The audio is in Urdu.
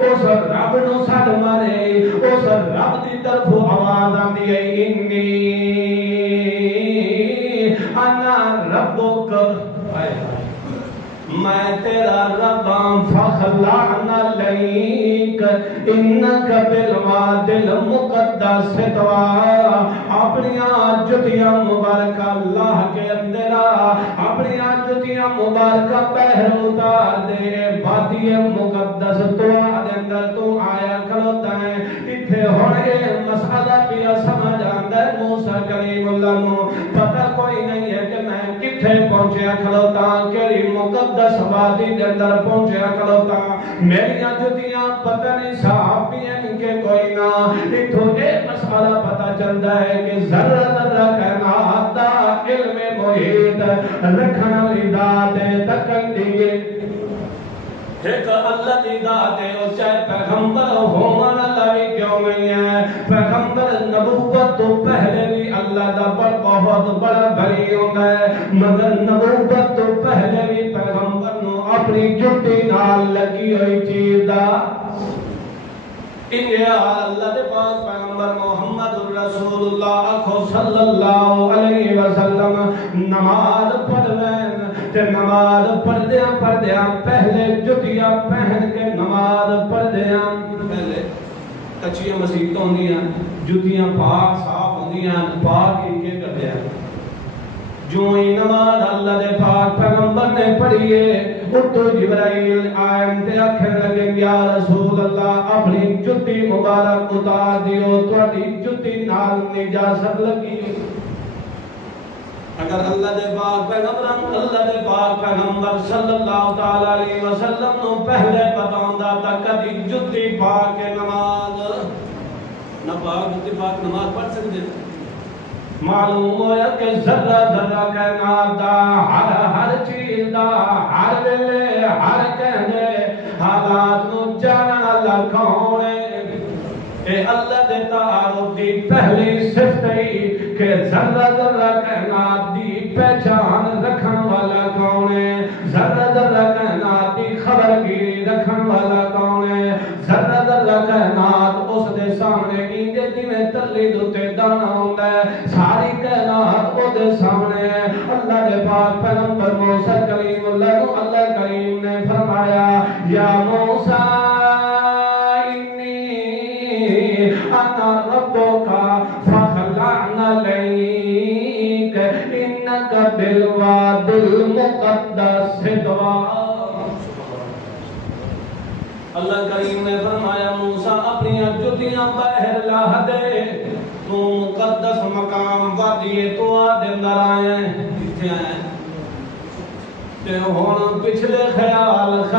اس رب نو سڈ مارے اس رب دی طرف آواز آتی ہے انی انا ربک میں تیرا رب فخلعن علیک انک بالواد المقدس طوی اپنی جتیاں مبارکہ اللہ کے اندر اپنی جتیاں مبارکہ پہر اتار دے وادی مقدس طوی دے اندر تو آیا کھلوتا ہے اتھے ہونے مسئلہ پیا سمجھ آندا ہے موسیٰ کلیم اللہ نو پتہ کوئی نہیں ہے کہ میں کتھے پہنچیا کھلوتا کیڑی مقدس وادی دے اندر پہنچیا کھلوتا میری جتیاں پتہ نہیں صاحب بھی ہیں کہ کوئی نہ اتھو ایک مسئلہ پتہ چلتا ہے کہ ذرہ ذرہ کائنات دا علم محیط رکھنا لی ذات تکن دیئے ایک اللہ دی ذات ہے اس چاہے پیغمبر ہومن اللہ بھی کیوں نہیں ہے پیغمبر نبوت تو پہلے بھی اللہ دا بہت بڑا بھری ہوتا ہے مگر نبوت تو پہلے بھی پیغمبر نو اپنی جھٹی نال لگی ہوئی چیز دا انہا اللہ دے پاک پیغمبر محمد رسول اللہ صلی اللہ علیہ وسلم نماز پڑھویں تے نماز پڑھدیاں پہلے جتیاں پہن کے نماز پڑھدیاں پہلے کچیاں مسیحت ہوندیاں جتیاں پاک صاف ہوندیاں پاک ہی کے کردیاں جو ہی نماز اللہ دے پاک پیغمبر نے پڑھی ہے اتو جبرائیل آئین تے آکھن لگے یا رسول اللہ اپنی جتی مبارک اتار دیو توڑی جتی نال نجاست لگی اگر اللہ دے پاک پیغمبر صلی اللہ علیہ وسلم نو پہلے پتہ ہوندا تا کدی جتی پاک نماز نہ پاک جتی پاک نماز پڑھ سکتے معلوم ہویا کہ ذرہ ذرہ کائنات دا ہر چیز دا ہر ویلے ہر کہنے حالات نو جانا اللہ کون ہے اے اللہ دے تعارف دی پہلی صفت ہی کہ ذرہ ذرہ کائنات دی پہچان رکھن والا کون ہے ذرہ ذرہ کائنات دی خبرگیری رکھن والا کون ہے ذرہ ذرہ کائنات اس دے سامنے انجے دی میں تلی دوتے دانا ہوندا ہے ساری کائنات او دے سامنے ہے اللہ دے پاک پیغمبر موسیٰ کلیم اللہ نو اللہ کریم نے فرمایا یا موسیٰ انا ربکا فخلعن علیک انکا بالواد المقدس طوی اللہ کریم نے فرمایا موسیٰ اپنی جتیاں باہر لاہ دے تو مقدس مقام وادی طوی دے اندر آئے ہیں تے ہون پچھلے خیال